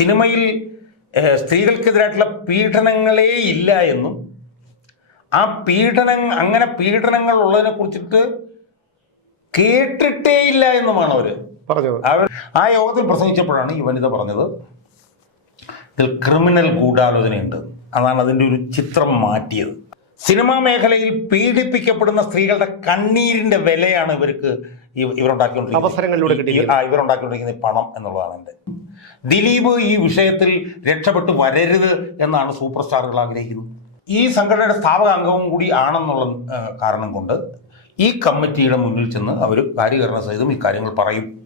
സിനിമയിൽ സ്ത്രീകൾക്കെതിരായിട്ടുള്ള പീഡനങ്ങളേ ഇല്ല എന്നും ആ പീഡനം അങ്ങനെ പീഡനങ്ങൾ ഉള്ളതിനെ കുറിച്ചിട്ട് കേട്ടിട്ടേ ഇല്ല എന്നുമാണ് അവർ. പറഞ്ഞത് അവർ ആ യോഗത്തിൽ പ്രസംഗിച്ചപ്പോഴാണ് ഈ വനിത പറഞ്ഞത് ഇതിൽ ക്രിമിനൽ ഗൂഢാലോചനയുണ്ട്. അതാണ് അതിന്റെ ഒരു ചിത്രം മാറ്റിയത്. സിനിമാ മേഖലയിൽ പീഡിപ്പിക്കപ്പെടുന്ന സ്ത്രീകളുടെ കണ്ണീരിന്റെ വിലയാണ് ഇവർക്ക് അവസരങ്ങളിലൂടെ. ആ ഇവരുണ്ടാക്കിക്കൊണ്ടിരിക്കുന്ന പണം എന്നുള്ളതാണ് എന്റെ. ദിലീപ് ഈ വിഷയത്തിൽ രക്ഷപ്പെട്ട് വരരുത് എന്നാണ് സൂപ്പർ സ്റ്റാറുകൾ ആഗ്രഹിക്കുന്നത്. ഈ സംഘടനയുടെ സ്ഥാപക അംഗവും കൂടി ആണെന്നുള്ള കാരണം കൊണ്ട് ഈ കമ്മിറ്റിയുടെ മുന്നിൽ ചെന്ന് അവർ കാര്യകരണ സഹിതം ഈ കാര്യങ്ങൾ പറയും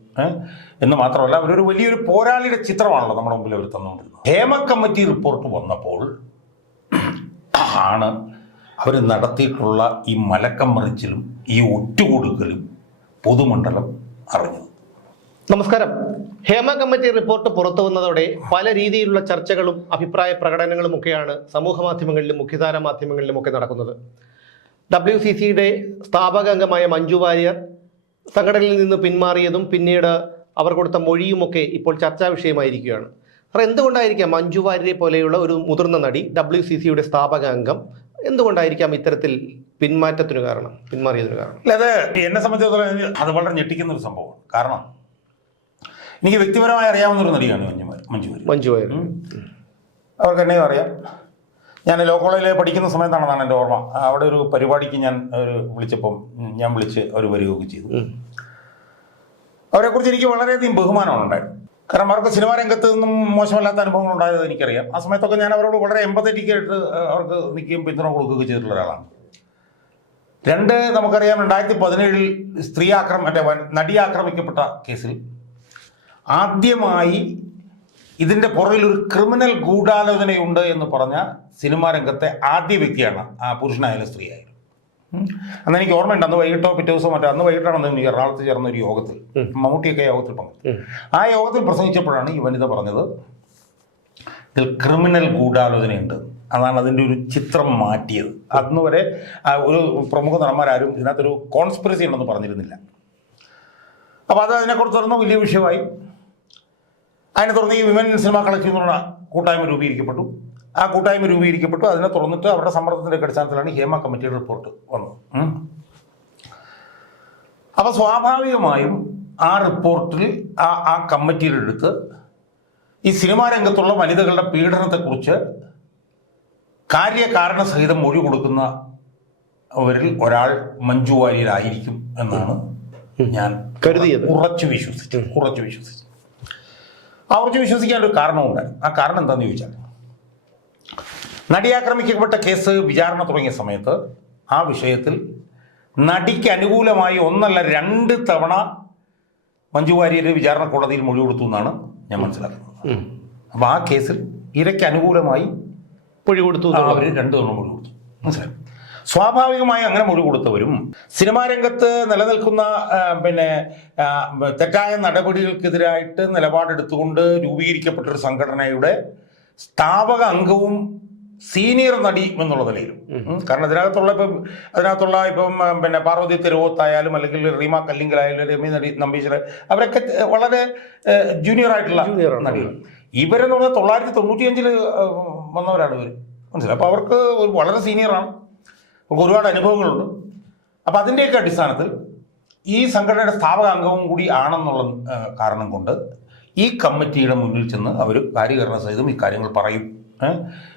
എന്ന് മാത്രമല്ല അവരൊരു വലിയൊരു പോരാളിയുടെ ചിത്രമാണല്ലോ നമ്മുടെ മുമ്പിൽ അവർ തന്നുകൊണ്ടിരുന്നത്. ഹേമ കമ്മിറ്റി റിപ്പോർട്ട് വന്നപ്പോൾ ആണ് അവർ നടത്തിയിട്ടുള്ള ഈ മലക്കം മറിച്ചിലും ഈ ഒറ്റുകൊടുക്കലും പൊതുമണ്ഡലം അറിഞ്ഞത് നമസ്കാരം. ഹേമ കമ്മിറ്റി റിപ്പോർട്ട് പുറത്തു വന്നതോടെ പല രീതിയിലുള്ള ചർച്ചകളും അഭിപ്രായ പ്രകടനങ്ങളും ഒക്കെയാണ് സമൂഹ മാധ്യമങ്ങളിലും മുഖ്യധാര മാധ്യമങ്ങളിലും ഒക്കെ നടക്കുന്നത്. ഡബ്ല്യു സി സിയുടെ സ്ഥാപക അംഗമായ മഞ്ജു വാര്യർ സംഘടനയിൽ നിന്ന് പിന്മാറിയതും പിന്നീട് അവർ കൊടുത്ത മൊഴിയുമൊക്കെ ഇപ്പോൾ ചർച്ചാ വിഷയമായിരിക്കുകയാണ്. സാർ എന്തുകൊണ്ടായിരിക്കാം മഞ്ജു വാര്യരെ പോലെയുള്ള ഒരു മുതിർന്ന നടി ഡബ്ല്യു സി സിയുടെ സ്ഥാപക അംഗം എന്തുകൊണ്ടായിരിക്കാം ഇത്തരത്തിൽ പിന്മാറ്റത്തിന് കാരണം പിന്മാറിയതിന് കാരണം? അല്ല അത് എന്നെ സംബന്ധിച്ചിടത്തോളം അത് വളരെ ഞെട്ടിക്കുന്ന ഒരു സംഭവമാണ്. കാരണം എനിക്ക് വ്യക്തിപരമായി അറിയാവുന്ന ഒരു നടിയാണ് മഞ്ജു വാര്യർ- മഞ്ജു വാര്യർ. മഞ്ജു അവർക്ക് എന്നെയും അറിയാം. ഞാൻ ലോ കോളേജിൽ പഠിക്കുന്ന സമയത്താണെന്നാണ് എന്റെ ഓർമ്മ. അവിടെ ഒരു പരിപാടിക്ക് ഞാൻ ഒരു വിളിച്ചപ്പം ഞാൻ വിളിച്ച് അവർ വരികയൊക്കെ ചെയ്തു. അവരെക്കുറിച്ച് എനിക്ക് വളരെയധികം ബഹുമാനമുണ്ട്. കാരണം അവർക്ക് സിനിമാ രംഗത്ത് നിന്നും മോശമല്ലാത്ത അനുഭവങ്ങൾ ഉണ്ടായത് എനിക്കറിയാം ആ സമയത്തൊക്കെ ഞാൻ അവരോട് വളരെ എമ്പത്തറ്റിക് ആയിട്ട് അവർക്ക് നിൽക്കുകയും പിന്തുണ കൊടുക്കുകയൊക്കെ ചെയ്തിട്ടുള്ള ഒരാളാണ് രണ്ട് നമുക്കറിയാം രണ്ടായിരത്തി പതിനേഴിൽ സ്ത്രീ ആക്രമ മറ്റേ നടി ആക്രമിക്കപ്പെട്ട കേസിൽ ആദ്യമായി ഇതിന്റെ പുറകിൽ ഒരു ക്രിമിനൽ ഗൂഢാലോചനയുണ്ട് എന്ന് പറഞ്ഞ സിനിമാ രംഗത്തെ ആദ്യ വ്യക്തിയാണ് ആ പുരുഷനായാലും സ്ത്രീയായാലും. അന്ന് എനിക്ക് ഓർമ്മയുണ്ട് അന്ന് വൈകിട്ടോ പിറ്റേ ദിവസം മറ്റോ അന്ന് വൈകിട്ടാണെന്ന് എനിക്ക് എറണാകുളത്ത് ചേർന്ന ഒരു യോഗത്തിൽ മമ്മൂട്ടിയൊക്കെ യോഗത്തിൽ പങ്കെടുത്തു. ആ യോഗത്തിൽ പ്രസംഗിച്ചപ്പോഴാണ് ഈ വനിത പറഞ്ഞത് ഇതിൽ ക്രിമിനൽ ഗൂഢാലോചനയുണ്ട്. അതാണ് അതിന്റെ ഒരു ചിത്രം മാറ്റിയത്. അന്ന് വരെ ഒരു പ്രമുഖ നടന്മാരാരും ഇതിനകത്തൊരു കോൺസ്പിറസി ഉണ്ടെന്ന് പറഞ്ഞിരുന്നില്ല. അപ്പോൾ അത് അതിനെക്കുറിച്ച് തുറന്ന് വലിയ വിഷയമായി. അതിനെ തുറന്ന് ഈ വിമൻ സിനിമ കളക്ഷൻ എന്ന് പറഞ്ഞ കൂട്ടായ്മ രൂപീകരിക്കപ്പെട്ടു. ആ കൂട്ടായ്മ രൂപീകരിക്കപ്പെട്ടു. അതിനെ തുറന്നിട്ട് അവരുടെ സമ്മർദ്ദത്തിന്റെ അടിസ്ഥാനത്തിലാണ് ഹേമ കമ്മിറ്റിയുടെ റിപ്പോർട്ട് വന്നത്. അപ്പൊ അപ്പോൾ സ്വാഭാവികമായും ആ റിപ്പോർട്ടിൽ ആ ആ കമ്മിറ്റിയുടെ അടുത്ത് ഈ സിനിമാ രംഗത്തുള്ള വനിതകളുടെ പീഡനത്തെക്കുറിച്ച് കാര്യകാരണ സഹിതം മൊഴി കൊടുക്കുന്ന അവരിൽ ഒരാൾ മഞ്ജു വാര്യരായിരിക്കും എന്നാണ് ഞാൻ കരുതിയത്. ഉറച്ചു വിശ്വസിച്ചു ഉറച്ചു വിശ്വസിച്ചു ആ ഉറച്ചു വിശ്വസിക്കാൻ ഒരു കാരണമുണ്ട് ആ കാരണം എന്താണെന്ന് ചോദിച്ചാൽ നടി ആക്രമിക്കപ്പെട്ട കേസ് വിചാരണ തുടങ്ങിയ സമയത്ത് ആ വിഷയത്തിൽ നടിക്ക് അനുകൂലമായി ഒന്നല്ല രണ്ട് തവണ മഞ്ജു വാര്യർ വിചാരണ കോടതിയിൽ മൊഴി കൊടുത്തു എന്നാണ് ഞാൻ മനസ്സിലാക്കുന്നത്. അപ്പോൾ ആ കേസിൽ ഇരയ്ക്ക് അനുകൂലമായി മൊഴി കൊടുത്തു അവർ രണ്ട് തവണ മൊഴി കൊടുത്തു. മനസ്സിലായി? സ്വാഭാവികമായി അങ്ങനെ മൊഴി കൊടുത്തവരും സിനിമാ രംഗത്ത് നിലനിൽക്കുന്ന പിന്നെ തെറ്റായ നടപടികൾക്കെതിരായിട്ട് നിലപാടെടുത്തുകൊണ്ട് രൂപീകരിക്കപ്പെട്ടൊരു സംഘടനയുടെ സ്ഥാപക അംഗവും സീനിയർ നടി എന്നുള്ള നിലയിലും കാരണം അതിനകത്തുള്ള ഇപ്പം അതിനകത്തുള്ള ഇപ്പം പിന്നെ പാർവതി തിരുവോത്തായാലും അല്ലെങ്കിൽ റീമ കല്ലിങ്കലായാലും രമി നടി നമ്പീശ്വർ അവരൊക്കെ വളരെ ജൂനിയർ ആയിട്ടുള്ള. നടികൾ. ഇവരെന്ന് പറഞ്ഞാൽ തൊള്ളായിരത്തി തൊണ്ണൂറ്റിയഞ്ചിൽ വന്നവരാണ് ഇവർ മനസ്സിലായി? അപ്പോൾ അവർക്ക് ഒരു വളരെ സീനിയറാണ് അവർക്ക് ഒരുപാട് അനുഭവങ്ങളുണ്ട്. അപ്പോൾ അതിന്റെയൊക്കെ അടിസ്ഥാനത്തിൽ ഈ സംഘടനയുടെ സ്ഥാപക അംഗവും കൂടി ആണെന്നുള്ള കാരണം കൊണ്ട് ഈ കമ്മിറ്റിയുടെ മുന്നിൽ ചെന്ന് അവർ കാര്യകരണ സഹിതം ഈ കാര്യങ്ങൾ പറയും?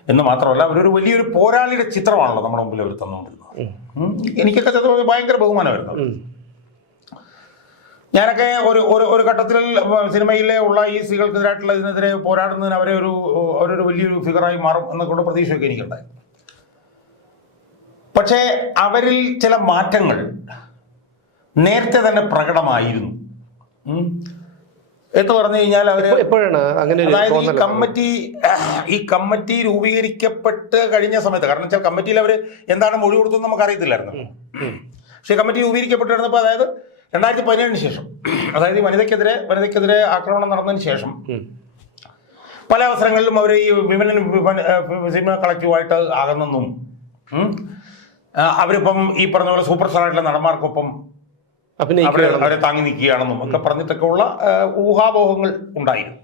എന്ന് മാത്രമല്ല അവരൊരു വലിയൊരു പോരാളിയുടെ ചിത്രമാണല്ലോ നമ്മുടെ മുമ്പിൽ അവർ തന്നുകൊണ്ടിരുന്നത്. എനിക്കൊക്കെ ചിലപ്പോൾ ഭയങ്കര ബഹുമാനമായിരുന്നു ഞാനൊക്കെ ഒരു ഒരു ഒരു ഘട്ടത്തിൽ സിനിമയിലെ ഉള്ള ഈ സ്ത്രീകൾക്കെതിരായിട്ടുള്ള ഇതിനെതിരെ പോരാടുന്നതിന് അവരെ ഒരു അവരൊരു വലിയൊരു ഫിഗറായി മാറും എന്നൊക്കെയുള്ള പ്രതീക്ഷയൊക്കെ എനിക്കുണ്ടായി പക്ഷേ അവരിൽ ചില മാറ്റങ്ങൾ നേരത്തെ തന്നെ പ്രകടമായിരുന്നു. എന്ന് പറഞ്ഞു കഴിഞ്ഞാൽ അവർ എപ്പോഴാണ് അങ്ങനെ അതായത് ഈ കമ്മിറ്റി ഈ കമ്മിറ്റി രൂപീകരിക്കപ്പെട്ട് കഴിഞ്ഞ സമയത്ത് കാരണം വെച്ചാൽ കമ്മിറ്റിയിൽ അവർ എന്താണ് മൊഴി കൊടുത്തതെന്ന് നമുക്ക് അറിയത്തില്ലായിരുന്നു പക്ഷേ കമ്മിറ്റി രൂപീകരിക്കപ്പെട്ടിരുന്നപ്പോൾ അതായത് രണ്ടായിരത്തി പതിനേഴിന് ശേഷം അതായത് ഈ വനിതയ്ക്കെതിരെ വനിതയ്ക്കെതിരെ ആക്രമണം നടന്നതിന് ശേഷം പല അവസരങ്ങളിലും അവർ ഈ വിമൻ സിനിമ കളക്റ്റീവായിട്ട് ആകുന്നെന്നും അവരിപ്പം ഈ പറഞ്ഞ പോലെ സൂപ്പർ സ്റ്റാറായിട്ടുള്ള നടന്മാർക്കൊപ്പം അവരെ അവരെ താങ്ങി നിൽക്കുകയാണെന്നും ഒക്കെ പറഞ്ഞിട്ടൊക്കെ ഉള്ള ഊഹാപോഹങ്ങൾ ഉണ്ടായിരുന്നു.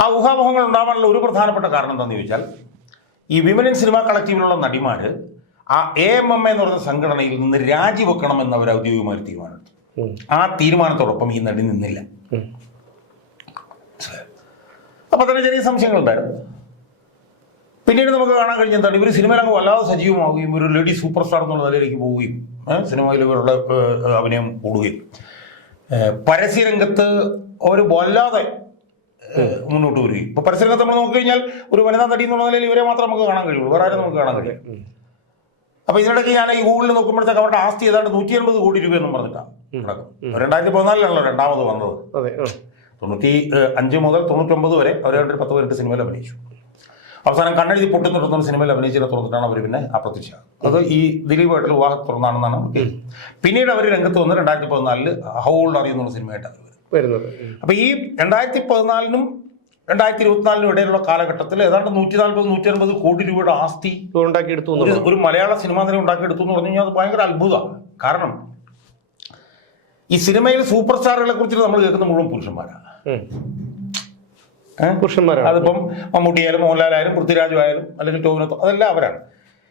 ആ ഊഹാപോഹങ്ങൾ ഉണ്ടാവാനുള്ള ഒരു പ്രധാനപ്പെട്ട കാരണം എന്താണെന്ന് ചോദിച്ചാൽ ഈ വിമൻ ഇൻ സിനിമ കളക്റ്റീവിലുള്ള നടിമാർ ആ എ എം എം എന്ന് പറയുന്ന സംഘടനയിൽ നിന്ന് രാജിവെക്കണമെന്ന് അവർ ഔദ്യോഗികമായി തീരുമാനമെടുത്തു. ആ തീരുമാനത്തോടൊപ്പം ഈ നടി നിന്നില്ല. അപ്പൊ തന്നെ ചെറിയ സംശയങ്ങളുണ്ടായിരുന്നു. പിന്നീട് നമുക്ക് കാണാൻ കഴിഞ്ഞ എന്താണ്? ഇവർ സിനിമയിലങ്ങ് വല്ലാതെ സജീവമാവുകയും ഒരു ലേഡി സൂപ്പർ സ്റ്റാർ എന്നുള്ള നിലയിലേക്ക് പോവുകയും സിനിമയിൽ ഇവരുടെ അഭിനയം കൂടുകയും. പരസ്യരംഗത്ത് അവർ വല്ലാതെ മുന്നോട്ട് വരികയും. ഇപ്പൊ പരസ്യരംഗത്ത് നമ്മൾ നോക്കിക്കഴിഞ്ഞാൽ ഒരു വനിതാ നടി എന്നുള്ള നിലയിൽ ഇവരെ മാത്രം നമുക്ക് കാണാൻ കഴിയുള്ളൂ. വേറെ ആരും നമുക്ക് കാണാൻ കഴിയും. അപ്പൊ ഇതിനിടയ്ക്ക് ഞാൻ ഈ ഗൂഗിളിൽ നോക്കുമ്പോഴത്തേക്ക് അവരുടെ ആസ്തി ഏതാണ്ട് നൂറ്റി എൺപത് കോടി രൂപയെന്നും പറഞ്ഞിട്ടാണ് രണ്ടായിരത്തി പതിനാലിലാണല്ലോ രണ്ടാമത് വന്നത്. തൊണ്ണൂറ്റി അഞ്ച് മുതൽ തൊണ്ണൂറ്റൊമ്പത് വരെ അവർ പത്ത് പതിനെട്ട് സിനിമയിൽ അഭിനയിച്ചു. അവസാനം കണ്ണെഴുതി പൊട്ടി നിർത്തുന്ന സിനിമയിൽ അഭിനയിച്ചതിനെ തുറന്നിട്ടാണ് അവർ പിന്നെ അപ്രത്യക്ഷ അത് ഈ ദിലീപായിട്ടുള്ള വിവാഹം തുറന്നാണെന്നാണ് പിന്നീട് അവർ രംഗത്ത് വന്ന് രണ്ടായിരത്തി പതിനാലിൽ ഹൗ അറിയുന്ന സിനിമയായിട്ട് അവർ വരുന്നത്. ഉം. അപ്പൊ ഈ രണ്ടായിരത്തി പതിനാലിനും രണ്ടായിരത്തി ഇരുപത്തിനാലിനും ഇടയിലുള്ള കാലഘട്ടത്തിൽ ഏതാണ്ട് നൂറ്റി നാൽപ്പത് നൂറ്റി അൻപത് കോടി രൂപയുടെ ആസ്തി ഉണ്ടാക്കിയെടുത്തു ഒരു മലയാള സിനിമാ നില ഉണ്ടാക്കിയെടുത്തു എന്ന് പറഞ്ഞു കഴിഞ്ഞാൽ അത് ഭയങ്കര അത്ഭുതമാണ്. കാരണം ഈ സിനിമയിൽ സൂപ്പർ സ്റ്റാറുകളെ കുറിച്ച് നമ്മൾ കേൾക്കുന്ന മുഴുവൻ പുരുഷന്മാരാണ്? പുരുഷന്മാരാണ്. അതിപ്പം മമ്മൂട്ടിയായാലും മോഹൻലാലായാലും പൃഥ്വിരാജു ആയാലും അല്ലെങ്കിൽ ടോവിനോ അതെല്ലാം അവരാണ്.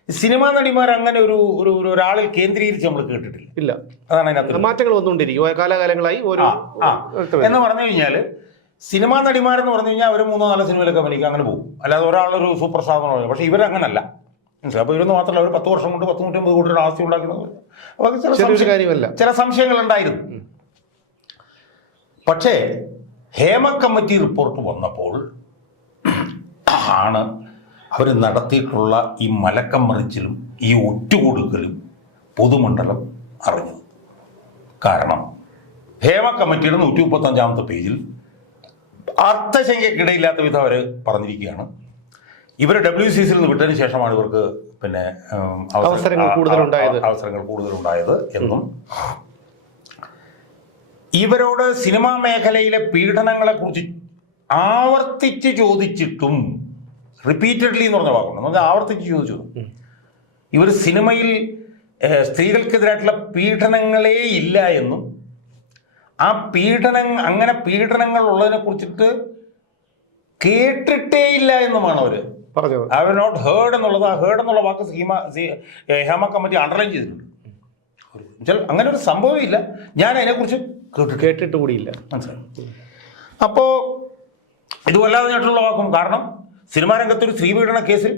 സിനിമാ നടിമാർ അങ്ങനെ ഒരു ഒരു ഒരു ഒരാളിൽ കേന്ദ്രീകരിച്ച് നമ്മൾ കേട്ടിട്ടില്ല. ഇല്ല. അതാണ് അതിനകത്ത് മാറ്റങ്ങൾ വന്നുകൊണ്ടിരിക്കും. കാലാകാലങ്ങളായി ഓരോ ആ. എന്ന് പറഞ്ഞു കഴിഞ്ഞാൽ സിനിമാ നടിമാരെന്ന് പറഞ്ഞു കഴിഞ്ഞാൽ അവർ മൂന്നോ നാലോ സിനിമയിലൊക്കെ അഭിനയിക്കും അങ്ങനെ പോകും. അല്ലാതെ ഒരാളൊരു സൂപ്പർ സ്റ്റാർ എന്ന് പറയുന്നത് പക്ഷേ ഇവരങ്ങനല്ല. മനസ്സിലായി? അപ്പോൾ ഇവരൊന്നും മാത്രമല്ല ഒരു പത്ത് വർഷം കൊണ്ട് പത്ത് നൂറ്റമ്പത് കോടി രൂപയുടെ ആസ്തി ഉണ്ടാക്കുന്നത്. അപ്പോൾ ചില കാര്യമല്ല. ചില സംശയങ്ങൾ ഉണ്ടായിരുന്നു പക്ഷേ ഹേമ കമ്മിറ്റി റിപ്പോർട്ട് വന്നപ്പോൾ ആണ് അവർ നടത്തിയിട്ടുള്ള ഈ മലക്കം മറിച്ചിലും ഈ ഒറ്റുകൊടുക്കലും പൊതുമണ്ഡലം അറിഞ്ഞത്. കാരണം ഹേമ കമ്മിറ്റിയുടെ നൂറ്റി മുപ്പത്തഞ്ചാമത്തെ പേജിൽ അർത്ഥശങ്കയ്ക്കിടയില്ലാത്ത വിധം അവർ പറഞ്ഞിരിക്കുകയാണ്. ഇവർ ഡബ്ല്യു സി സിയിൽ നിന്ന് വിട്ടതിന് ശേഷമാണ് ഇവർക്ക് പിന്നെ അവസരങ്ങൾ കൂടുതലുണ്ടായത്. അവസരങ്ങൾ കൂടുതലുണ്ടായത് എന്നും ഇവരോട് സിനിമാ മേഖലയിലെ പീഡനങ്ങളെ കുറിച്ച് ആവർത്തിച്ച് ചോദിച്ചിട്ടും റിപ്പീറ്റഡ്ലി എന്ന് പറഞ്ഞ വാക്കുണ്ട്. നമുക്ക് ആവർത്തിച്ച് ചോദിച്ചു. ഇവർ സിനിമയിൽ സ്ത്രീകൾക്കെതിരായിട്ടുള്ള പീഡനങ്ങളേ ഇല്ല എന്നും ആ പീഡനം അങ്ങനെ പീഡനങ്ങൾ ഉള്ളതിനെ കുറിച്ചിട്ട് കേട്ടിട്ടേ ഇല്ല എന്നുമാണ് അവർ. പറഞ്ഞത് ഐ ഹവ് നോട്ട് ഹേർഡ് എന്നുള്ളത് ആ ഹേർഡ് എന്നുള്ള വാക്ക് സീമ ഹേമ കമ്മിറ്റി അണ്ടർലൈൻ ചെയ്തിട്ടുണ്ട്. അങ്ങനെ ഒരു സംഭവമില്ല. ഞാൻ അതിനെക്കുറിച്ച് കേട്ടിട്ട് കൂടിയില്ല. മനസ്സിലായി. അപ്പോൾ ഇത് വല്ലാതെ കാരണം സിനിമാ രംഗത്ത് ഒരു സ്ത്രീ പീഡന കേസിൽ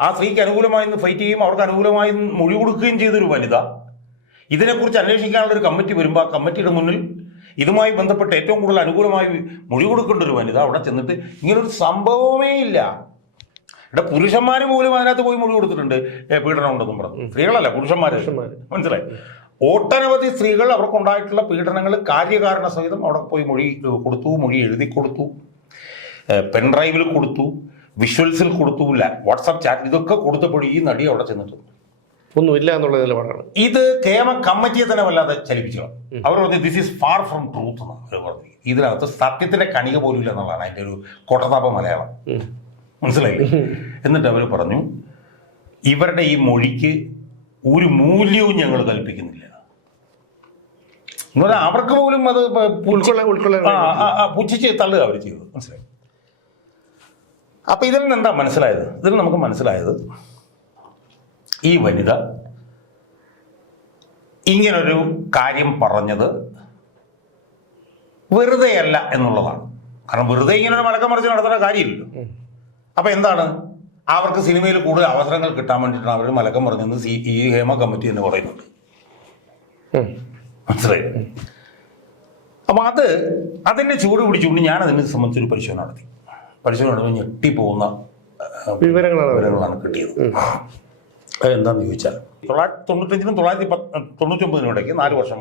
ആ സ്ത്രീക്ക് അനുകൂലമായി നിന്ന് ഫൈറ്റ് ചെയ്യുകയും അവർക്ക് അനുകൂലമായി മൊഴി കൊടുക്കുകയും ചെയ്തൊരു വനിത. ഇതിനെക്കുറിച്ച് അന്വേഷിക്കാനുള്ള ഒരു കമ്മിറ്റി വരുമ്പോൾ ആ കമ്മിറ്റിയുടെ മുന്നിൽ ഇതുമായി ബന്ധപ്പെട്ട് ഏറ്റവും കൂടുതൽ അനുകൂലമായി മൊഴി കൊടുക്കേണ്ട ഒരു വനിത അവിടെ ചെന്നിട്ട് ഇങ്ങനൊരു സംഭവമേ ഇല്ല. ഇവിടെ പുരുഷന്മാർ പോലും അതിനകത്ത് പോയി മൊഴി കൊടുത്തിട്ടുണ്ട്. പീഡനം ഉണ്ടെന്നും പറഞ്ഞു. സ്ത്രീകളല്ല പുരുഷന്മാർ പുരുഷന്മാര്. മനസ്സിലായി? ഒട്ടനവധി സ്ത്രീകൾ അവർക്കുണ്ടായിട്ടുള്ള പീഡനങ്ങൾ കാര്യകാരണ സഹിതം അവിടെ പോയി മൊഴി കൊടുത്തു മൊഴി എഴുതി കൊടുത്തു. പെൻഡ്രൈവിൽ കൊടുത്തു വിഷ്വൽസിൽ കൊടുത്തു ഇല്ല വാട്സാപ്പ് ചാറ്റ് ഇതൊക്കെ കൊടുത്തപ്പോൾ ഈ നടി അവിടെ ചെന്നിട്ടുണ്ട് ഒന്നുമില്ല എന്നുള്ള നിലപാടാണ്. ഇത് കേമ കമ്മിറ്റിയെ തന്നെ വല്ലാതെ ചലിപ്പിച്ചു അവർ പറഞ്ഞു this is far from truth അവർ പറഞ്ഞു. ഇതിനകത്ത് സത്യത്തിന്റെ കണിക പോലും ഇല്ല എന്നുള്ളതാണ് അതിന്റെ ഒരു കൊട്ടതാപ മലയാളം. മനസ്സിലായി എന്നിട്ട് അവർ പറഞ്ഞു ഇവരുടെ ഈ മൊഴിക്ക് ഒരു മൂല്യവും ഞങ്ങൾ കൽപ്പിക്കുന്നില്ല. എന്ന് അവർക്ക് പോലും അത് പുച്ഛിച്ച് തള്ളുക അവർ ചെയ്തത് മനസ്സിലായി? അപ്പൊ ഇതിൽ നിന്ന് എന്താ മനസ്സിലായത്? ഇതിൽ നമുക്ക് മനസ്സിലായത് ഈ വനിത ഇങ്ങനൊരു കാര്യം പറഞ്ഞത് വെറുതെയല്ല എന്നുള്ളതാണ്. കാരണം വെറുതെ ഇങ്ങനെ ഒരു മലക്കം മറിച്ച് നടത്തേണ്ട കാര്യമില്ലല്ലോ. അപ്പൊ എന്താണ്? അവർക്ക് സിനിമയിൽ കൂടുതൽ അവസരങ്ങൾ കിട്ടാൻ വേണ്ടിയിട്ടാണ് അവർ മലക്കം പറഞ്ഞെന്ന് സി ഈ ഹേമ കമ്മിറ്റി എന്ന് പറയുന്നുണ്ട്. മനസ്സിലായി? അപ്പൊ അത് അതിന്റെ ചൂട് പിടിച്ചുകൊണ്ട് ഞാൻ അതിനെ സംബന്ധിച്ചൊരു പരിശോധന നടത്തി. പരിശോധന നടത്തി ഞെട്ടിപ്പോകുന്ന പോകുന്ന വിവരങ്ങളാണ്. വിവരങ്ങളാണ് കിട്ടിയത്. അത് എന്താന്ന് ചോദിച്ചാൽ തൊള്ളായിരത്തി തൊണ്ണൂറ്റഞ്ചിനും തൊള്ളായിരത്തി പത്ത് തൊണ്ണൂറ്റൊമ്പതിനും ഇടയ്ക്ക് നാല് വർഷം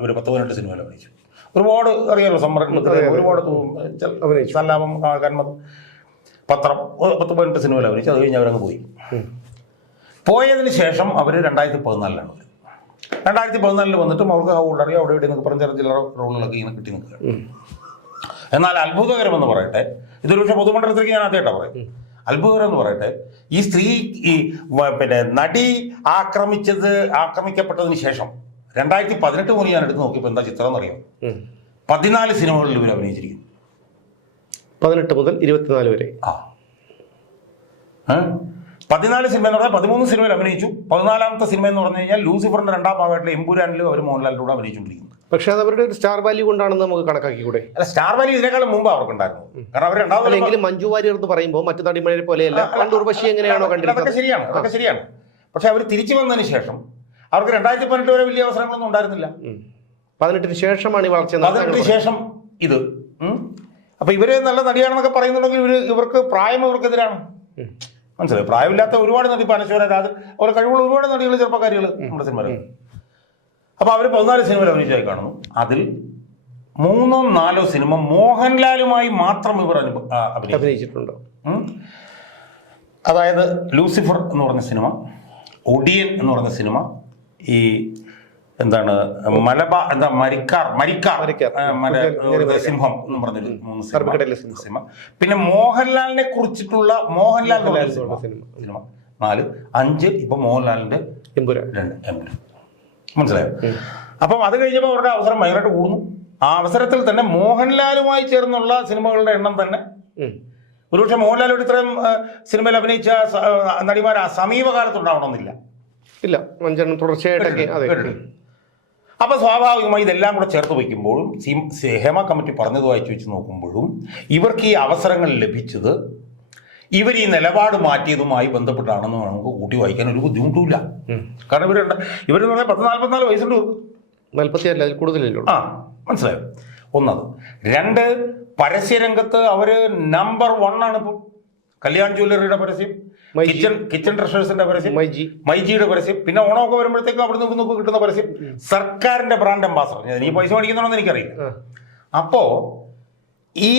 ഇവർ പത്ത് പതിനെട്ട് സിനിമയിൽ അഭിനയിച്ചു. ഒരുപാട് അറിയാലോ സമ്മർദ്ദത്തിൽ. ഒരുപാട്. സല്ലാപം കന്മത് പത്രം പത്ത് പതിനെട്ട് സിനിമയിൽ അഭിനയിച്ചു. അത് കഴിഞ്ഞ് അവരങ്ങ് പോയി. പോയതിന് ശേഷം അവർ രണ്ടായിരത്തി പതിനാലിലാണ് വരുന്നത് രണ്ടായിരത്തി പതിനാലിൽ വന്നിട്ടും അവർക്ക് ആ അറിയാം അവിടെ ഇവിടെ നിന്നൊക്കെ പറഞ്ഞ ചില റോളുകളൊക്കെ ഇങ്ങനെ കിട്ടി നിൽക്കുക. എന്നാൽ അത്ഭുതകരമെന്ന് പറയട്ടെ ഇതൊരു പക്ഷേ പൊതുമണ്ഡലത്തിലേക്ക് ഞാൻ ആദ്യമായിട്ടാണ് പറയും. അത്ഭുതകരം എന്ന് പറയട്ടെ ഈ സ്ത്രീ ഈ പിന്നെ നടി ആക്രമിച്ചത് ആക്രമിക്കപ്പെട്ടതിന് ശേഷം രണ്ടായിരത്തി പതിനെട്ട് മുതൽ ഞാൻ എടുത്ത് നോക്കിയപ്പോൾ എന്താ ചിത്രം എന്നറിയാം. പതിനാല് സിനിമകളിൽ ഇവർ അഭിനയിച്ചിരിക്കുന്നു. പതിനെട്ട് മുതൽ ഇരുപത്തിനാല് വരെ. ആ? പതിനാല് സിനിമ എന്ന് പറഞ്ഞാൽ പതിമൂന്ന് സിനിമയിൽ അഭിനയിച്ചു. പതിനാലാമത്തെ സിനിമ എന്ന് പറഞ്ഞു കഴിഞ്ഞാൽ ലൂസിഫറിന്റെ രണ്ടാം ഭാഗമായിട്ടുള്ള എമ്പുരാനിലും അവർ മോഹൻലാലിലൂടെ അഭിനയിച്ചുകൊണ്ടിരിക്കുന്നത് പക്ഷെ അത് അവരുടെ ഒരു സ്റ്റാർ വാല്യൂ കൊണ്ടാണെന്ന് നമുക്ക് കണക്കാക്കി കൂടെ അല്ല സ്റ്റാർ വാലി ഇതിനേക്കാളും മുമ്പ് അവർക്കുണ്ടായിരുന്നു. കാരണം അവർ രണ്ടാമത് അല്ലെങ്കിലും മഞ്ജു വാര്യർ എന്ന് പറയുമ്പോൾ മറ്റു നടിമണിയെ പോലെയല്ല പണ്ട് ഉർവശി എങ്ങനെയാണോ കണ്ടിരുന്നത്? ശരിയാണ് അതൊക്കെ ശരിയാണ്. പക്ഷെ അവർ തിരിച്ചു വന്നതിന് ശേഷം അവർക്ക് രണ്ടായിരത്തി പതിനെട്ട് വരെ വലിയ അവസരങ്ങളൊന്നും ഉണ്ടായിരുന്നില്ല. പതിനെട്ടിന് ശേഷമാണ് ഈ വളർച്ച പതിനെട്ടിന് ശേഷം ഇത്. അപ്പൊ ഇവർ നല്ല നടിയാണെന്നൊക്കെ പറയുന്നുണ്ടെങ്കിൽ ഇവർ ഇവർക്ക് പ്രായം ഇവർക്കെതിരാണ് ഉം. മനസ്സിലായി? പ്രായമില്ലാത്ത ഒരുപാട് നടി പനശ്വരരാജ് അവരെ കഴിവുള്ള ഒരുപാട് നടികൾ ചെറുപ്പക്കാരികൾ നമ്മുടെ സിനിമയിൽ. അപ്പൊ അവർ പതിനാല് സിനിമയിൽ അഭിനയിച്ചായി കാണുന്നു. അതിൽ മൂന്നോ നാലോ സിനിമ മോഹൻലാലുമായി മാത്രം ഇവർ അനുഭ അഭിനയിച്ചിട്ടുണ്ടോ. അതായത് ലൂസിഫർ എന്ന് പറഞ്ഞ സിനിമ ഒഡിയൻ എന്ന് പറഞ്ഞ സിനിമ ഈ എന്താണ് മലബാർ എന്താ മരിക്കാർ മരിക്കാർ. സിംഹം എന്ന് പറഞ്ഞൊരു മൂന്ന് സിനിമ. പിന്നെ മോഹൻലാലിനെ കുറിച്ചിട്ടുള്ള മോഹൻലാൽ സിനിമ. നാല്. അഞ്ച് ഇപ്പൊ മോഹൻലാലിന്റെ രണ്ട് മനസ്സിലായോ? അപ്പം അത് കഴിഞ്ഞപ്പോൾ അവരുടെ അവസരം ഭയങ്കരമായിട്ട് കൂടുന്നു. ആ അവസരത്തിൽ തന്നെ മോഹൻലാലുമായി ചേർന്നുള്ള സിനിമകളുടെ എണ്ണം തന്നെ. ഒരുപക്ഷെ മോഹൻലാൽ മോഹൻലാലോട് ഇത്രയും സിനിമയിൽ അഭിനയിച്ച നടിമാർ സമീപകാലത്ത് ഉണ്ടാവണമെന്നില്ല. ഇല്ല. അഞ്ചെണ്ണം തുടർച്ചയായിട്ടൊക്കെ അതെ. അപ്പൊ സ്വാഭാവികമായി ഇതെല്ലാം കൂടെ ചേർത്ത് വയ്ക്കുമ്പോഴും ഹേമ കമ്മിറ്റി പറഞ്ഞത് വായിച്ചു വെച്ച് നോക്കുമ്പോഴും ഇവർക്ക് ഈ അവസരങ്ങൾ ലഭിച്ചത് ഇവർ ഈ നിലപാട് മാറ്റിയതുമായി ബന്ധപ്പെട്ടാണെന്ന് നമുക്ക് കൂട്ടി വായിക്കാൻ ഒരു ബുദ്ധിമുട്ടുമില്ല. ഉം. കാരണം ഇവരുണ്ട് ഇവരെന്ന് പറഞ്ഞാൽ പത്ത് നാൽപ്പത്തിനാല് വയസ്സുണ്ട്. നാൽപ്പത്തിയല്ല നാൽപ്പത്തി അല്ല അതിൽ കൂടുതലല്ലോ ആ മനസ്സിലായോ? ഒന്നത്. രണ്ട് പരസ്യരംഗത്ത് അവർ നമ്പർ വൺ ആണ് ഇപ്പോൾ കല്യാൺ ജ്വല്ലറിയുടെ പരസ്യം. കിച്ചൺ കിച്ചൺ ട്രഷേഴ്സിന്റെ പരസ്യം മൈജി മൈജിയുടെ പരസ്യം പിന്നെ ഓണമൊക്കെ വരുമ്പോഴത്തേക്കും അവിടെ നിന്ന് നോക്കി കിട്ടുന്ന പരസ്യം സർക്കാരിന്റെ ബ്രാൻഡ് അംബാസഡർ നീ പൈസ മേടിക്കുന്നുണ്ടെന്ന് എനിക്കറിയില്ല. ആ. അപ്പോ ഈ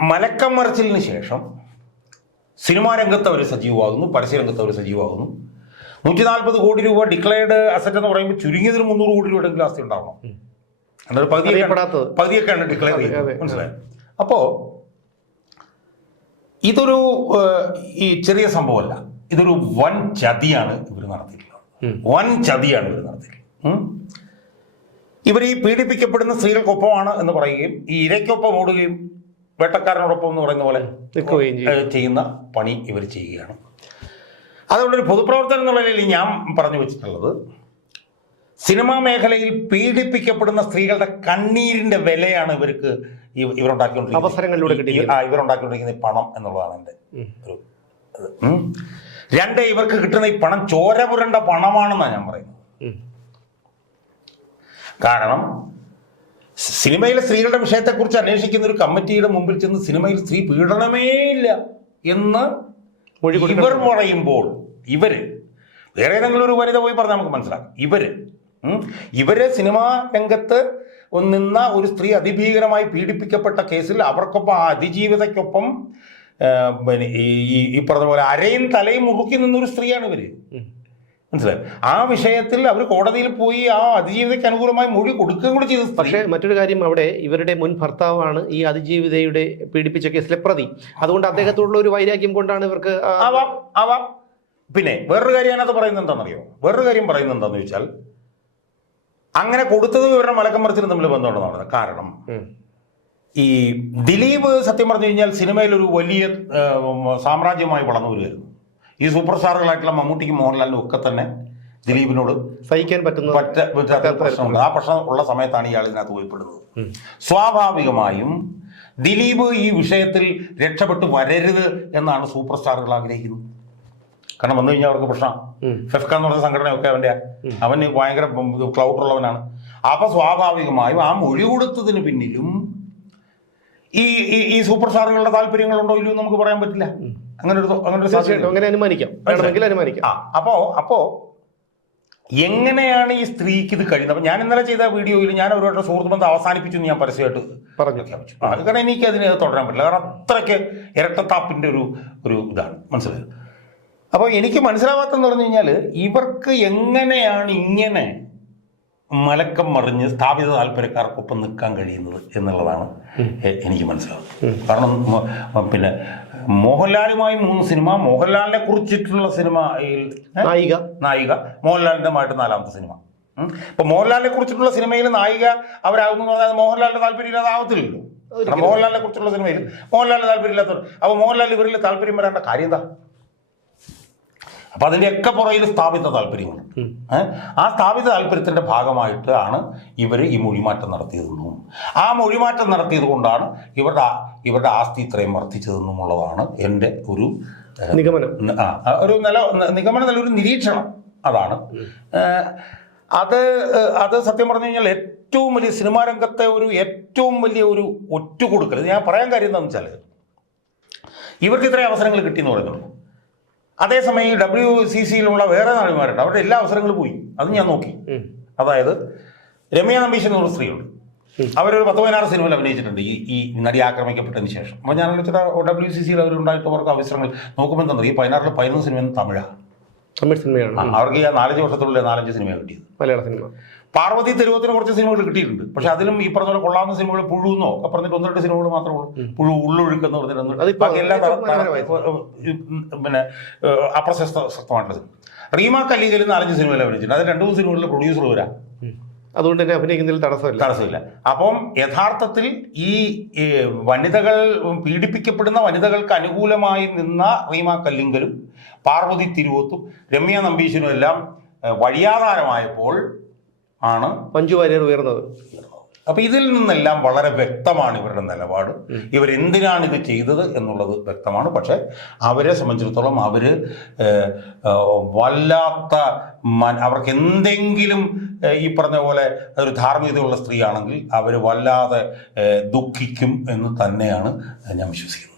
മലക്കം മറിച്ചിലിന് ശേഷം സിനിമാ രംഗത്ത് അവർ സജീവമാകുന്നു പരസ്യരംഗത്ത് അവർ സജീവമാകുന്നു. നൂറ്റി നാൽപ്പത് കോടി രൂപ ഡിക്ലയർഡ് അസറ്റ് എന്ന് പറയുമ്പോൾ ചുരുങ്ങിയതിന് മുന്നൂറ് കോടി രൂപയുടെ ആസ്തി ഉണ്ടാവണം. എന്നൊരു പകുതിയൊക്കെ അറിയപ്പെടാത്തത്. പകുതിയൊക്കെയാണ് ഡിക്ലെയർ. ചെയ്യുന്നത്. മനസ്സിലായോ? അപ്പോ ഇതൊരു ഈ ചെറിയ സംഭവമല്ല. ഇതൊരു വൻ ചതിയാണ് ഇവർ നടത്തിയിട്ടുള്ളത്. വൻ ചതിയാണ് ഇവർ നടത്തിയിട്ടുള്ളത്. ഇവർ ഈ പീഡിപ്പിക്കപ്പെടുന്ന സ്ത്രീകൾക്കൊപ്പമാണ് എന്ന് പറയുകയും ഈ ഇരയ്ക്കൊപ്പം ഓടുകയും വേട്ടക്കാരനോടൊപ്പം എന്ന് പറയുന്ന പോലെ ചെയ്യുന്ന പണി ഇവർ ചെയ്യുകയാണ്. അതുകൊണ്ടൊരു പൊതുപ്രവർത്തനം എന്നുള്ള നിലയിൽ ഞാൻ പറഞ്ഞു വെച്ചിട്ടുള്ളത് സിനിമാ മേഖലയിൽ പീഡിപ്പിക്കപ്പെടുന്ന സ്ത്രീകളുടെ കണ്ണീരിന്റെ വിലയാണ് ഇവർക്ക് ഇവ- ഇവരുണ്ടാക്കിക്കൊണ്ടിരിക്കുന്നത്. അവസരങ്ങളിലൂടെ. ആ ഇവരുണ്ടാക്കിക്കൊണ്ടിരിക്കുന്ന ഈ പണം എന്നുള്ളതാണ് എന്റെ ഒരു രണ്ട് ഇവർക്ക് കിട്ടുന്ന ഈ പണം ചോര പുരണ്ട പണമാണെന്നാണ് ഞാൻ പറയുന്നത്. കാരണം സിനിമയിലെ സ്ത്രീകളുടെ വിഷയത്തെക്കുറിച്ച് അന്വേഷിക്കുന്ന ഒരു കമ്മിറ്റിയുടെ മുമ്പിൽ ചെന്ന് സിനിമയിൽ സ്ത്രീ പീഡനമേ ഇല്ല എന്ന് ഇവർ പറയുമ്പോൾ ഇവർ വേറെ ഏതെങ്കിലും ഒരു വനിത പോയി പറഞ്ഞാൽ നമുക്ക് മനസ്സിലാക്കാം. ഇവർ ഇവർ സിനിമാ രംഗത്ത് നിന്ന ഒരു സ്ത്രീ അതിഭീകരമായി പീഡിപ്പിക്കപ്പെട്ട കേസിൽ അവർക്കൊപ്പം ആ അതിജീവിതയ്ക്കൊപ്പം പിന്നെ ഈ ഈ- പറഞ്ഞ പോലെ അരയും തലയും മുറുക്കി നിന്നൊരു സ്ത്രീയാണ് ഇവർ. മനസ്സിലായി? ആ വിഷയത്തിൽ അവർ കോടതിയിൽ പോയി ആ അതിജീവിതയ്ക്ക് അനുകൂലമായി മൊഴി കൊടുക്കുകയും കൂടി ചെയ്തു പക്ഷേ മറ്റൊരു കാര്യം അവിടെ ഇവരുടെ മുൻ ഭർത്താവാണ് ഈ അതിജീവിതയുടെ പീഡിപ്പിച്ച കേസിലെ പ്രതി. അതുകൊണ്ട് അദ്ദേഹത്തോടുള്ള ഒരു വൈരാഗ്യം കൊണ്ടാണ് ഇവർക്ക് ആവാം ആവാം. പിന്നെ വേറൊരു കാര്യം അതിനകത്ത് പറയുന്നത് എന്താണെന്നറിയോ? വേറൊരു കാര്യം പറയുന്നത് എന്താണെന്ന് ചോദിച്ചാൽ അങ്ങനെ കൊടുത്തത് ഇവരുടെ മലക്കം മറിച്ചിനും തമ്മിൽ ബന്ധമുണ്ടെന്നാണ് കാരണം. ഈ ദിലീപ് സത്യം പറഞ്ഞു കഴിഞ്ഞാൽ സിനിമയിൽ ഒരു വലിയ സാമ്രാജ്യമായി വളർന്നു വരുമായിരുന്നു ഈ സൂപ്പർ സ്റ്റാറുകളായിട്ടുള്ള മമ്മൂട്ടിക്കും മോഹൻലാലിനും ഒക്കെ തന്നെ ദിലീപിനോട് സഹിക്കാൻ പറ്റുന്ന പറ്റാത്ത പ്രശ്നമുണ്ട്. ആ പ്രശ്നം ഉള്ള സമയത്താണ് ഇയാൾ ഇതിനകത്ത് പോയിപ്പെടുന്നത്. സ്വാഭാവികമായും ദിലീപ് ഈ വിഷയത്തിൽ രക്ഷപ്പെട്ട് വരരുത് എന്നാണ് സൂപ്പർ സ്റ്റാറുകൾ ആഗ്രഹിക്കുന്നത്. കാരണം വന്നു കഴിഞ്ഞാൽ അവർക്ക് പ്രശ്നമാണ് ഫെഫ്ക എന്ന് പറഞ്ഞ സംഘടനയൊക്കെ അവന്റെ. അവന് ഭയങ്കര ക്ലൗഡ് ഉള്ളവനാണ്. അപ്പൊ സ്വാഭാവികമായും ആ മൊഴി കൊടുത്തതിന് പിന്നിലും ഈ ഈ- സൂപ്പർ സ്റ്റാറുകളുടെ താല്പര്യങ്ങളുണ്ടോ ഇല്ലയോ എന്ന് നമുക്ക് പറയാൻ പറ്റില്ല. അങ്ങനെ ഒരു അങ്ങനെ ഒരു അങ്ങനെ അനുമാനിക്കാം. വേണമെങ്കിൽ അനുമാനിക്കാം. ആ അപ്പോ അപ്പോ എങ്ങനെയാണ് ഈ സ്ത്രീക്ക് ഇത് കഴിയുന്നത്? അപ്പൊ ഞാൻ ഇന്നലെ ചെയ്ത വീഡിയോയിൽ ഞാൻ അവരുടെ സുഹൃത്ത് ബന്ധം അവസാനിപ്പിച്ചു എന്ന് ഞാൻ പരസ്യമായിട്ട് പറഞ്ഞു. പ്രഖ്യാപിച്ചു. അത് കാരണം എനിക്ക് അതിനെ തുടരാൻ പറ്റില്ല. കാരണം അത്രയ്ക്ക് ഇരട്ടത്താപ്പിന്റെ ഒരു ഒരു ഇതാണ്. മനസ്സിലായത് അപ്പോൾ എനിക്ക് മനസ്സിലാവാത്തെന്ന് പറഞ്ഞു കഴിഞ്ഞാൽ ഇവർക്ക് എങ്ങനെയാണ് ഇങ്ങനെ മലക്കം മറിഞ്ഞ് സ്ഥാപിത താല്പര്യക്കാർക്കൊപ്പം നിൽക്കാൻ കഴിയുന്നത് എന്നുള്ളതാണ് എനിക്ക് മനസ്സിലാവുന്നത്. കാരണം പിന്നെ മോഹൻലാലുമായി മൂന്ന് സിനിമ മോഹൻലാലിനെ കുറിച്ചിട്ടുള്ള സിനിമയിൽ നായിക. നായിക. മോഹൻലാലിന്റെമായിട്ട് നാലാമത്തെ സിനിമ. ഇപ്പൊ മോഹൻലാലിനെ കുറിച്ചിട്ടുള്ള സിനിമയിൽ നായിക അവരാകുന്നു പറഞ്ഞാൽ മോഹൻലാലിന്റെ താല്പര്യം ഇല്ലാതാവത്തില്ലല്ലോ. മോഹൻലാലിനെ കുറിച്ചുള്ള സിനിമയിൽ മോഹൻലാലിന്റെ മോഹൻലാലിന് താല്പര്യമില്ലാത്തവർ അപ്പോൾ മോഹൻലാൽ ഇവരിൽ താല്പര്യം വരേണ്ട കാര്യം എന്താ? അപ്പൊ അതിന്റെയൊക്കെ പുറകിൽ സ്ഥാപിത താല്പര്യമുണ്ട് ആ സ്ഥാപിത താല്പര്യത്തിന്റെ ഭാഗമായിട്ടാണ് ആണ് ഇവർ ഈ മൊഴിമാറ്റം നടത്തിയതെന്നും. ആ മൊഴിമാറ്റം നടത്തിയത് കൊണ്ടാണ് ഇവരുടെ ഇവരുടെ ആസ്തി ഇത്രയും വർദ്ധിച്ചതെന്നുമുള്ളതാണ് എന്റെ ഒരു നിഗമനം. ഒരു നില നിഗമനം നല്ല ഒരു നിരീക്ഷണം അതാണ്. അത് അത് സത്യം പറഞ്ഞു കഴിഞ്ഞാൽ ഏറ്റവും വലിയ സിനിമാ രംഗത്തെ ഒരു ഏറ്റവും വലിയ ഒരു ഒറ്റുകൊടുക്കൽ ഞാൻ പറയാൻ കാര്യം എന്താണെന്ന് വെച്ചാൽ ഇവർക്ക് ഇത്രയും അവസരങ്ങൾ കിട്ടിയെന്ന് പറയുന്നുള്ളൂ. അതേസമയം ഈ ഡബ്ല്യു സി സിയിലുള്ള വേറെ നടിമാരുണ്ട്. അവരുടെ എല്ലാ അവസരങ്ങളും പോയി. അത് ഞാൻ നോക്കി. അതായത് രമ്യ നമ്പീശൻ എന്നൊരു സ്ത്രീയുണ്ട്. അവരൊരു പത്ത് പതിനാറ് സിനിമയിൽ അഭിനയിച്ചിട്ടുണ്ട്. ഈ ഈ നടി ആക്രമിക്കപ്പെട്ടതിന് ശേഷം. അപ്പോൾ ഞാൻ ചില ഡബ്ല്യു സി സിയിൽ അവരുണ്ടായിട്ട് അവർക്ക് അവസരങ്ങൾ നോക്കുമ്പോൾ തന്നെ ഈ പതിനാറിൽ പതിനൊന്ന് സിനിമ തമിഴാണ് തമിഴ് സിനിമയാണ്. അവർക്ക് ഈ നാലഞ്ച് വർഷത്തിനുള്ളിൽ നാലഞ്ച് സിനിമ കിട്ടിയത്. മലയാള സിനിമ. പാർവതി തെരുവത്തിന് കുറച്ച് സിനിമകൾ കിട്ടിയിട്ടുണ്ട്. പക്ഷെ അതിലും ഈ പറഞ്ഞ പോലെ കൊള്ളാവുന്ന സിനിമകൾ പുഴുന്നോ ഒക്കെ പറഞ്ഞിട്ട് ഒന്ന് രണ്ട് സിനിമകൾ മാത്രമേ ഉള്ളൂ. പുഴു ഉള്ളൊഴുക്കെന്ന് പറഞ്ഞിട്ട് ബാക്കി എല്ലാം. പിന്നെ ഏഹ്, അപ്രശസ്തമായിട്ടുള്ള സിനിമ. റീമ നാലഞ്ച് സിനിമയിൽ അഭിനയിച്ചിട്ടുണ്ട്. അത് രണ്ട് മൂന്ന് സിനിമകളിൽ പ്രൊഡ്യൂസർ വരാം അതുകൊണ്ട് തന്നെ അഭിനയിക്കുന്നതിൽ തടസ്സമില്ല. തടസ്സമില്ല. അപ്പം യഥാർത്ഥത്തിൽ ഈ വനിതകൾ പീഡിപ്പിക്കപ്പെടുന്ന വനിതകൾക്ക് അനുകൂലമായി നിന്ന റീമ കല്ലിങ്കലും പാർവതി തിരുവോത്തും രമ്യ നമ്പീശനും എല്ലാം വഴിയാധാരമായപ്പോൾ ആണ്. മഞ്ജു വാര്യർ ഉയർന്നത്. അപ്പൊ ഇതിൽ നിന്നെല്ലാം വളരെ വ്യക്തമാണ് ഇവരുടെ നിലപാട്. ഇവരെന്തിനാണ് ഇത് ചെയ്തത് എന്നുള്ളത് വ്യക്തമാണ്. പക്ഷെ അവരെ സംബന്ധിച്ചിടത്തോളം അവർ വല്ലാത്ത അവർക്ക് എന്തെങ്കിലും ഈ പറഞ്ഞ പോലെ ഒരു ധാർമ്മികതയുള്ള സ്ത്രീയാണെങ്കിൽ അവർ വല്ലാതെ ദുഃഖിക്കും എന്ന് തന്നെയാണ് ഞാൻ വിശ്വസിക്കുന്നത്.